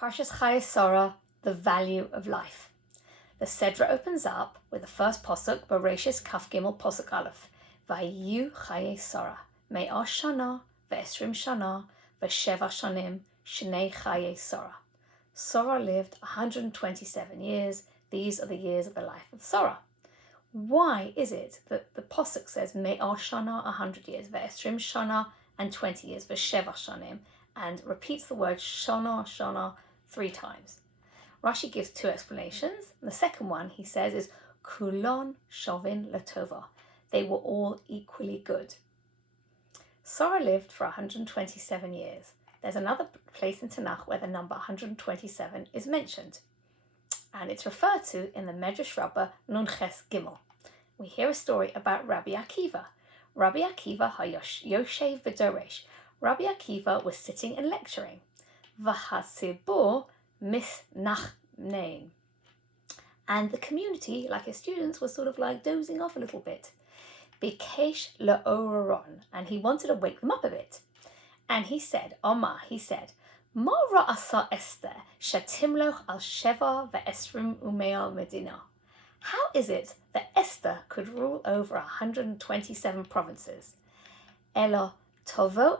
Parshas Chayei Sorah, the value of life. The Sedra opens up with the first posuk, Bereshis Kaf Gimel Posuk Aleph, Vayu Chayei Sorah, Me'ah Shana, Ve'esrim Shana, Ve'sheva Shanim, Shnei Chayei Sorah. Sorah lived 127 years. These are the years of the life of Sorah. Why is it that the posuk says Me'ah Shana, 100 years, Ve'esrim Shana, and 20 years, Ve'sheva Shanim, and repeats the word Shana, Shana 3 times? Rashi gives 2 explanations. And the second one, he says, is Kulon Shovin Latova. They were all equally good. Sorah lived for 127 years. There's another place in Tanakh where the number 127 is mentioned, and it's referred to in the Medrash Rabbah Nun Ches Gimel. We hear a story about Rabbi Akiva. Rabbi Akiva Yoshev v'Doresh. Rabbi Akiva was sitting and lecturing. V'hatzibur misnachnein. And the community, like his students, was sort of like dozing off a little bit. Bikesh le'oraron, and he wanted to wake them up a bit. And he said, Ma ra'asa Esther shatimloch al sheva ve'esrim umeal medina. How is it that Esther could rule over 127 provinces? Elo tovo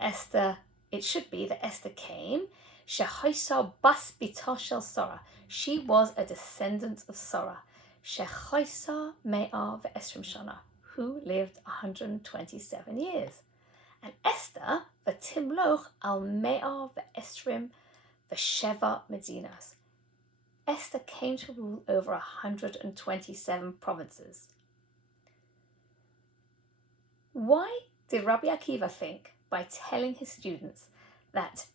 Esther, it should be that Esther came, shechoisa bas bito shel Sorah. She was a descendant of Sorah. Shechoisa me'ah ve'esrim shana, who lived 127 years. And Esther, v'timloch al me'ah ve'esrim v'sheva medinas. Esther came to rule over 127 provinces. Why did Rabbi Akiva think, by telling his students that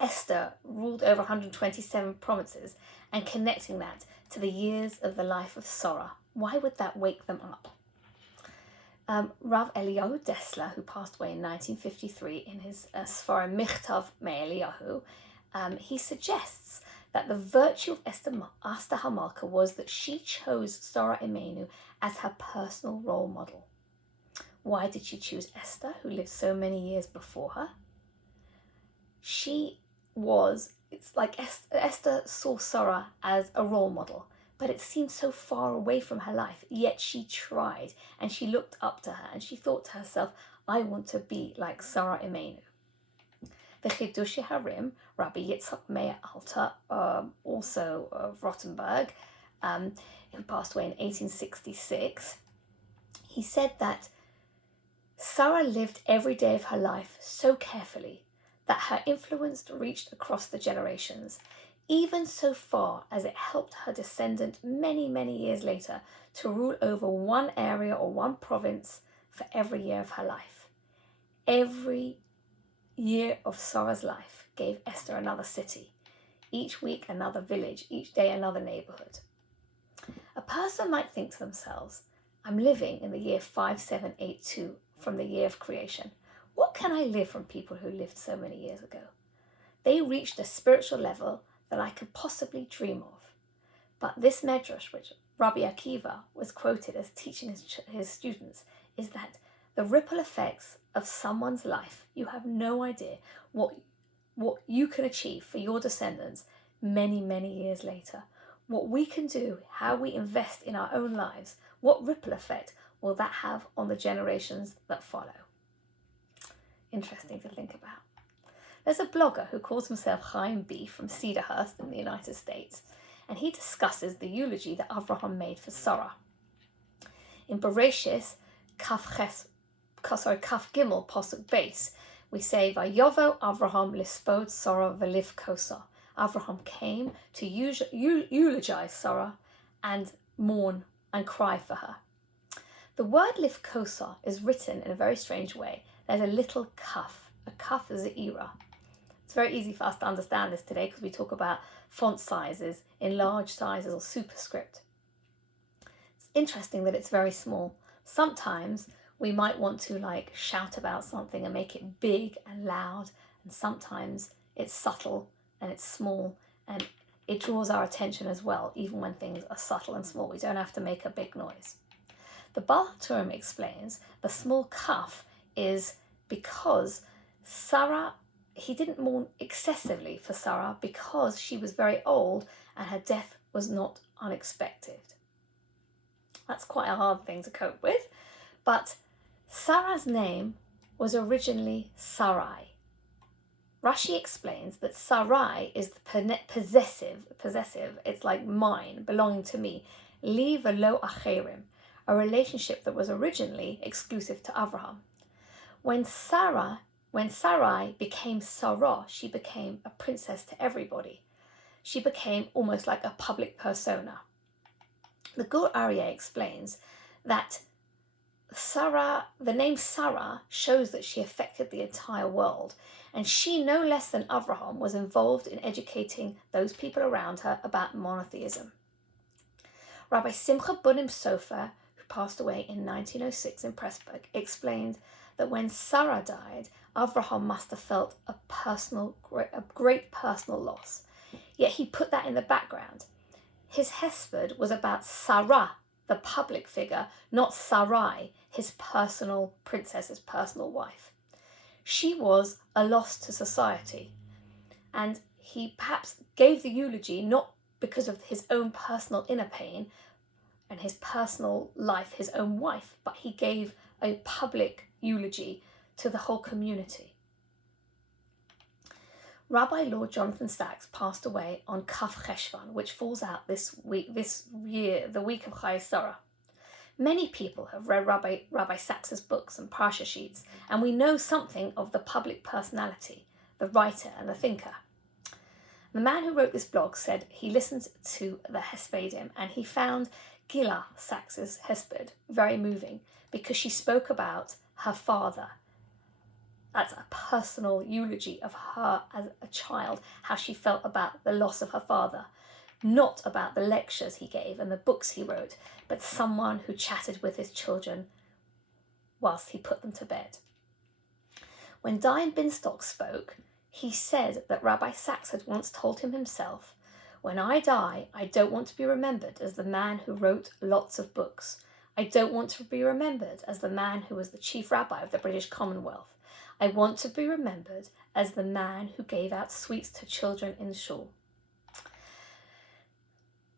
Esther ruled over 127 provinces and connecting that to the years of the life of Sorah, why would that wake them up? Rav Eliyahu Dessler, who passed away in 1953, in his Sfara Michtav Me'Eliyahu, he suggests that the virtue of Esther HaMalka was that she chose Sorah Imenu as her personal role model. Why did she choose Esther, who lived so many years before her? It's like Esther saw Sorah as a role model, but it seemed so far away from her life, yet she tried, and she looked up to her, and she thought to herself, I want to be like Sorah Imenu. The Chidushei Harim, Rabbi Yitzchak Meir Alter, also of Rottenburg, who passed away in 1866, he said that Sorah lived every day of her life so carefully that her influence reached across the generations, even so far as it helped her descendant many, many years later to rule over one area or one province for every year of her life. Every year of Sorah's life gave Esther another city, each week another village, each day another neighborhood. A person might think to themselves, I'm living in the year 5782 from the year of creation. What can I live from people who lived so many years ago? They reached a spiritual level that I could possibly dream of. But this medrash, which Rabbi Akiva was quoted as teaching his students, is that the ripple effects of someone's life, you have no idea what you can achieve for your descendants many, many years later. What we can do, how we invest in our own lives, what ripple effect will that have on the generations that follow? Interesting to think about. There's a blogger who calls himself Chaim B. from Cedarhurst in the United States, and he discusses the eulogy that Avraham made for Sorah. In Bereshis Kaf Gimel Posuk Beis, we say, Vayovo Avraham lispod Sorah v'livkosa. Avraham came to eulogize Sorah and mourn and cry for her. The word livkosa is written in a very strange way. There's a little kaf. A kaf is an era. It's very easy for us to understand this today because we talk about font sizes, enlarged sizes, or superscript. It's interesting that it's very small. Sometimes we might want to shout about something and make it big and loud, and sometimes it's subtle and it's small and it draws our attention as well, even when things are subtle and small. We don't have to make a big noise. The Baal HaTurim explains the small kaf is because Sarah he didn't mourn excessively for Sarah because she was very old and her death was not unexpected. That's quite a hard thing to cope with, but Sarah's name was originally Sarai. Rashi explains that Sarai is the possessive, it's like mine, belonging to me, li velo acherim, a relationship that was originally exclusive to Abraham. When Sarai became Sarah, she became a princess to everybody. She became almost like a public persona. The Gur Aryeh explains that the name Sarah shows that she affected the entire world, and she, no less than Abraham, was involved in educating those people around her about monotheism. Rabbi Simcha Bunim Sofer, who passed away in 1906 in Pressburg, explained that when Sarah died, Abraham must have felt a great personal loss. Yet he put that in the background. His hesped was about Sarah, the public figure, not Sarai, his personal princess, his personal wife. She was a loss to society, and he perhaps gave the eulogy not because of his own personal inner pain and his personal life, his own wife, but he gave a public eulogy to the whole community. Rabbi Lord Jonathan Sacks passed away on Kaf Cheshvan, which falls out this year, the week of Chayei Sarah. Many people have read Rabbi Sacks's books and parsha sheets, and we know something of the public personality, the writer and the thinker. The man who wrote this blog said he listened to the Hespedim and he found Gila Sacks's Hesped very moving because she spoke about her father. That's a personal eulogy of her as a child, how she felt about the loss of her father. Not about the lectures he gave and the books he wrote, but someone who chatted with his children whilst he put them to bed. When Dayan Binstock spoke, he said that Rabbi Sacks had once told him himself, "When I die, I don't want to be remembered as the man who wrote lots of books. I don't want to be remembered as the man who was the chief rabbi of the British Commonwealth. I want to be remembered as the man who gave out sweets to children in shul."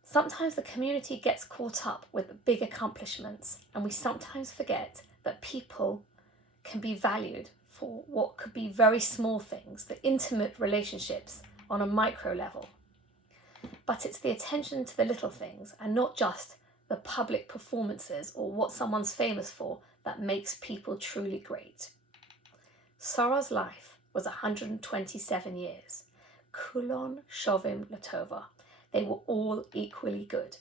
Sometimes the community gets caught up with big accomplishments, and we sometimes forget that people can be valued for what could be very small things, the intimate relationships on a micro level. But it's the attention to the little things and not just the public performances or what someone's famous for that makes people truly great. Sarah's life was 127 years. Kulon Shovim Latova. They were all equally good.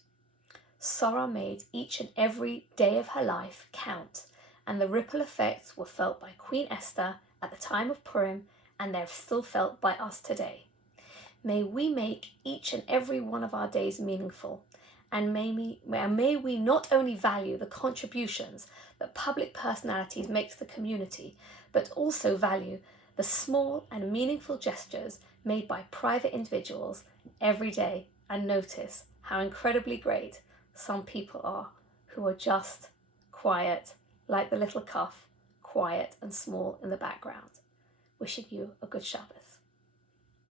Sarah made each and every day of her life count, and the ripple effects were felt by Queen Esther at the time of Purim, and they're still felt by us today. May we make each and every one of our days meaningful, and may we not only value the contributions that public personalities make to the community, but also value the small and meaningful gestures made by private individuals every day, and notice how incredibly great some people are who are just quiet, like the little cuff, quiet and small in the background. Wishing you a good Shabbos.